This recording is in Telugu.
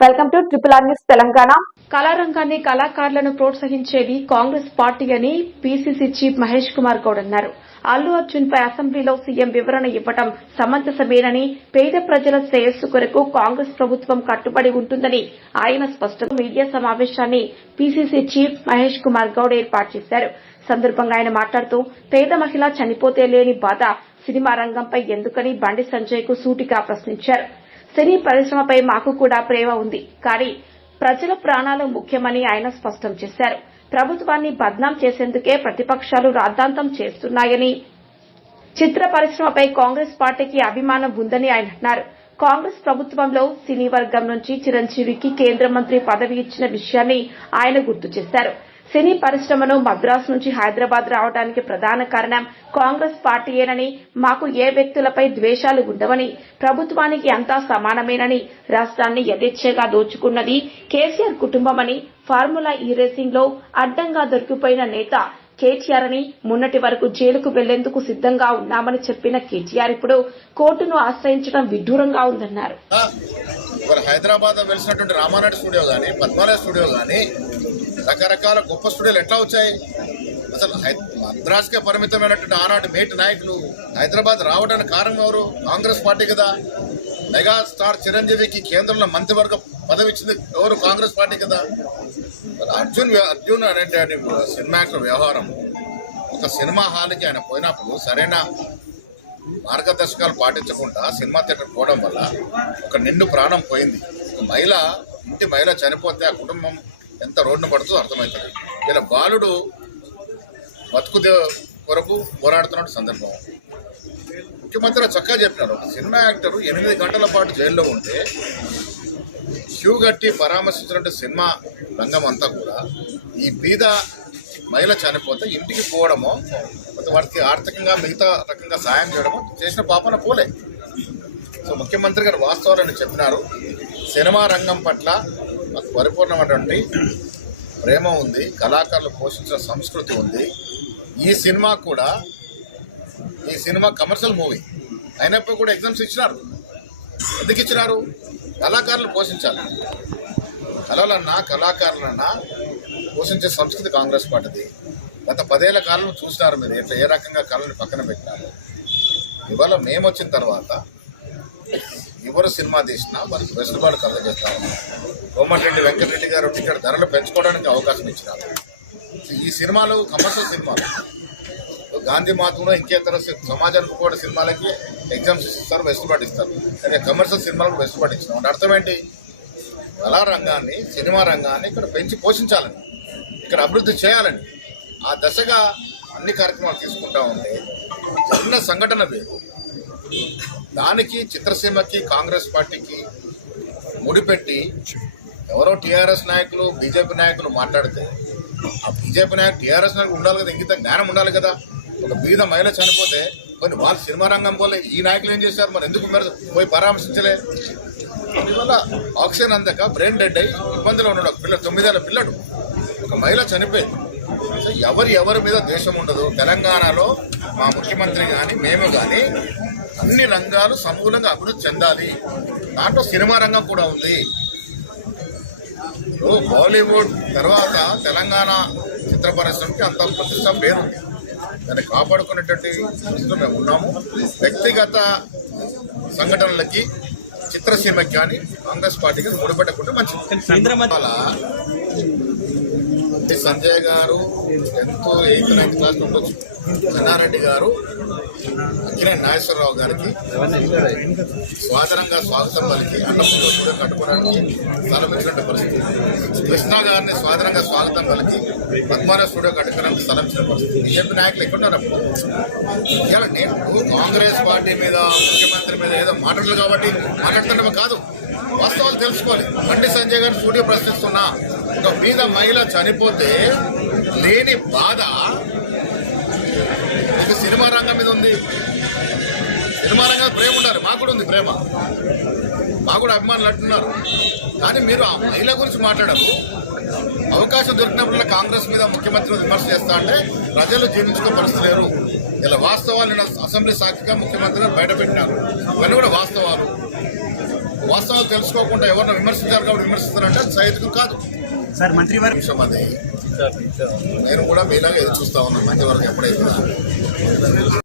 Welcome to triple R news Telangana. కళారంగాన్ని కళాకారులను ప్రోత్సహించేది కాంగ్రెస్ పార్టీ అని పీసీసీ చీఫ్ మహేష్ కుమార్ గౌడ్ అన్నారు. అల్లు అర్జున్ పై అసెంబ్లీలో సీఎం వివరణ ఇవ్వడం సమంజసమేనని పేద ప్రజల శ్రేయస్సు కొరకు కాంగ్రెస్ ప్రభుత్వం కట్టుబడి ఉంటుందని ఆయన స్పష్టం మీడియా సమావేశాన్ని పీసీసీ చీఫ్ మహేష్ కుమార్ గౌడ్ ఏర్పాటు చేశారు. సందర్భంగా ఆయన మాట్లాడుతూ పేద మహిళ చనిపోతే లేని బాధ సినిమా రంగంపై ఎందుకని బండి సంజయ్కు సూటిగా ప్రశ్నించారు. సినీ పరిశ్రమపై మాకు కూడా ప్రేమ ఉంది. కానీ ప్రజల ప్రాణాలు ముఖ్యమని ఆయన స్పష్టం చేశారు. ప్రభుత్వాన్ని బద్నాం చేసేందుకే ప్రతిపక్షాలు రాద్ధాంతం చేస్తున్నాయని చిత్ర పరిశ్రమపై కాంగ్రెస్ పార్టీకి అభిమానం ఉందని ఆయన అన్నారు. కాంగ్రెస్ ప్రభుత్వంలో సినీ వర్గం నుంచి చిరంజీవికి కేంద్ర మంత్రి పదవి ఇచ్చిన విషయాన్ని ఆయన గుర్తు చేశారు. సినీ పరిశ్రమను మద్రాసు నుంచి హైదరాబాద్ రావడానికి ప్రధాన కారణం కాంగ్రెస్ పార్టీయేనని మాకు ఏ వ్యక్తులపై ద్వేషాలు ఉండవని ప్రభుత్వానికి అంతా సమానమేనని రాష్ట్రాన్ని యథేచ్ఛగా దోచుకున్నది కేసీఆర్ కుటుంబమని ఫార్ములా ఈ రేసింగ్లో అడ్డంగా దొరికిపోయిన నేత కేటీఆర్ అని మొన్నటి వరకు జైలుకు వెళ్ళేందుకు సిద్దంగా ఉన్నామని చెప్పిన కేటీఆర్ ఇప్పుడు కోర్టును ఆశ్రయించడం విడ్డూరంగా ఉందన్నారు. మరి హైదరాబాద్ వెలిసినటువంటి రామానాయుడు స్టూడియో కానీ పద్మాలయ స్టూడియో కానీ రకరకాల గొప్ప స్టూడియోలు ఎట్లా వచ్చాయి? అసలు హై- మద్రాసుకే పరిమితమైనటువంటి ఆనాటి మేటి నాయకులు హైదరాబాద్ రావడానికి కారణం ఎవరు? కాంగ్రెస్ పార్టీ కదా. మెగా స్టార్ చిరంజీవికి కేంద్రంలో మంత్రివర్గ పదవి ఇచ్చింది ఎవరు? కాంగ్రెస్ పార్టీ కదా. అర్జున్ అర్జున్ అనేటువంటి సినిమా యాక్టర్ వ్యవహారం. ఒక సినిమా హాల్కి ఆయన పోయినప్పుడు సరైన మార్గదర్శకాలు పాటించకుండా సినిమా థియేటర్ పోవడం వల్ల ఒక నిండు ప్రాణం పోయింది. ఒక మహిళ ఇంటి మహిళ చనిపోతే ఆ కుటుంబం ఎంత రోడ్డున పడుతుందో అర్థమవుతుంది ఇలా బాలుడు బతుకు కొరకు పోరాడుతున్న సందర్భం. ముఖ్యమంత్రి చక్కగా చెప్పినారు సినిమా యాక్టర్ ఎనిమిది గంటల పాటు జైల్లో ఉంటే క్యూ గట్టి పరామర్శించినట్టు సినిమా రంగం అంతా కూడా ఈ బీద మహిళ చనిపోతే ఇంటికి పోవడము కొంత వారికి ఆర్థికంగా మిగతా రకంగా సాయం చేయడము చేసిన పాపన పోలే. సో ముఖ్యమంత్రి గారు వాస్తవాలను చెప్పినారు. సినిమా రంగం పట్ల మాకు పరిపూర్ణమైనటువంటి ప్రేమ ఉంది కళాకారులు పోషించిన సంస్కృతి ఉంది. ఈ సినిమా కూడా ఈ సినిమా కమర్షియల్ మూవీ. అయినప్పుడు కూడా ఎగ్జామ్స్ ఇచ్చినారు. ఎందుకు ఇచ్చినారు? కళాకారులు పోషించాలి. కళలన్నా కళాకారులన్నా పోషించే సంస్కృతి కాంగ్రెస్ పార్టీది. గత పదేళ్ళ కాలంలో చూసినారు మీరు ఎట్లా ఏ రకంగా కళని పక్కన పెట్టినారు. ఇవాళ మేము వచ్చిన తర్వాత ఎవరు సినిమా తీసినా మనకు వెసులుబాటు కలగజేస్తాము కోమటిరెడ్డి వెంకటరెడ్డి గారు ఇక్కడ ధరలు పెంచుకోవడానికి అవకాశం ఇచ్చినారు. ఈ సినిమాలు కమర్షియల్ సినిమాలు. గాంధీ మాతంలో ఇంకేతర సమాజానికి కూడా సినిమాలకి ఎగ్జామ్స్ ఇస్తారు వెసులుబాటు ఇస్తారు. కానీ కమర్షియల్ సినిమాలకు వెసులుబాటు ఇచ్చినాం. అంటే అర్థం ఏంటి? కళా రంగాన్ని సినిమా రంగాన్ని ఇక్కడ పెంచి పోషించాలని. ఇక్కడ అభివృద్ధి చేయాలని ఆ దశగా అన్ని కార్యక్రమాలు తీసుకుంటా ఉంటే చిన్న సంఘటన వేరు. దానికి చిత్రసీమకి కాంగ్రెస్ పార్టీకి ముడిపెట్టి ఎవరో టీఆర్ఎస్ నాయకులు బీజేపీ నాయకులు మాట్లాడితే ఆ బీజేపీ నాయకులు టీఆర్ఎస్ నాయకులు ఉండాలి కదా ఇంకిత జ్ఞానం ఉండాలి కదా. ఒక బీద మహిళ చనిపోతే కొన్ని వాళ్ళు సినిమా రంగం పోలే ఈ నాయకులు ఏం చేశారు? మరి ఎందుకు మరి పోయి పరామర్శించలే? అందువల్ల ఆక్సిజన్ అందక బ్రెయిన్ డెడ్ అయ్యి ఇబ్బందిలో ఉన్నాడు ఒక పిల్ల తొమ్మిదేళ్ళ పిల్లడు. ఒక మహిళ చనిపోయింది. సో ఎవరి ఎవరి మీద దేశం ఉండదు. తెలంగాణలో మా ముఖ్యమంత్రి కానీ మేము కానీ అన్ని రంగాలు సమూలంగా అభివృద్ధి చెందాలి. దాంట్లో సినిమా రంగం కూడా ఉంది. బాలీవుడ్ తర్వాత తెలంగాణ చిత్ర పరిశ్రమకి అంత ప్రతిష్ట పేరుంది దాన్ని కాపాడుకునేటువంటి పరిస్థితిలో మేము ఉన్నాము. వ్యక్తిగత సంఘటనలకి చిత్రసీమకి కానీ కాంగ్రెస్ పార్టీకి ముడిపెట్టకుండా మంచిది. అలా సంజయ్ గారు ఎంతో ఎయిత్ క్లాస్ ఉండొచ్చు. చెన్నారెడ్డి గారు అక్కినే నాగేశ్వరరావు గారికి స్వాతంత్రంగా స్వాగతం పలికి అన్నపూర్ణ కూడా కట్టుకోవడానికి స్థలం పరిస్థితి. కృష్ణ గారిని స్వాతంత్రంగా స్వాగతం పలికి పద్మారావు స్టూడియో కట్టుకోవడానికి స్థలం పరిస్థితి. బీజేపీ నాయకులు ఎక్కడున్నారు? నేను కాంగ్రెస్ పార్టీ మీద ముఖ్యమంత్రి మీద ఏదో మాట్లాడలేదు కాబట్టి మాట్లాడుతుండమే కాదు. వాస్తవాలు తెలుసుకోవాలి. బండి సంజయ్ గారిని స్టూడియో ప్రశ్నిస్తున్నా. ఒక మీద మహిళ చనిపోతే లేని బాధ ఒక సినిమా రంగం మీద ఉంది. సినిమా రంగం ప్రేమ ఉండాలి. మాకు కూడా ఉంది ప్రేమ. మాకు కూడా అభిమానులు అంటున్నారు. కానీ మీరు ఆ మహిళ గురించి మాట్లాడరు అవకాశం దొరికినప్పుడు కాంగ్రెస్ మీద ముఖ్యమంత్రి విమర్శ చేస్తా అంటే ప్రజలు జీర్ణించుకో పరిస్థితి లేరు. ఇలా వాస్తవాలు అసెంబ్లీ సాక్షిగా ముఖ్యమంత్రి గారు బయటపెట్టినారు ఇవన్నీ కూడా వాస్తవాలు. వాస్తవాలు తెలుసుకోకుండా ఎవరిని విమర్శించారు కాబట్టి విమర్శిస్తారంటే సైనికం కాదు. సార్ మంత్రివర్గ నిమిషం అది. నేను కూడా మీలాగా ఎదురు చూస్తా ఉన్నాను మంచి వరకు ఎప్పుడైతే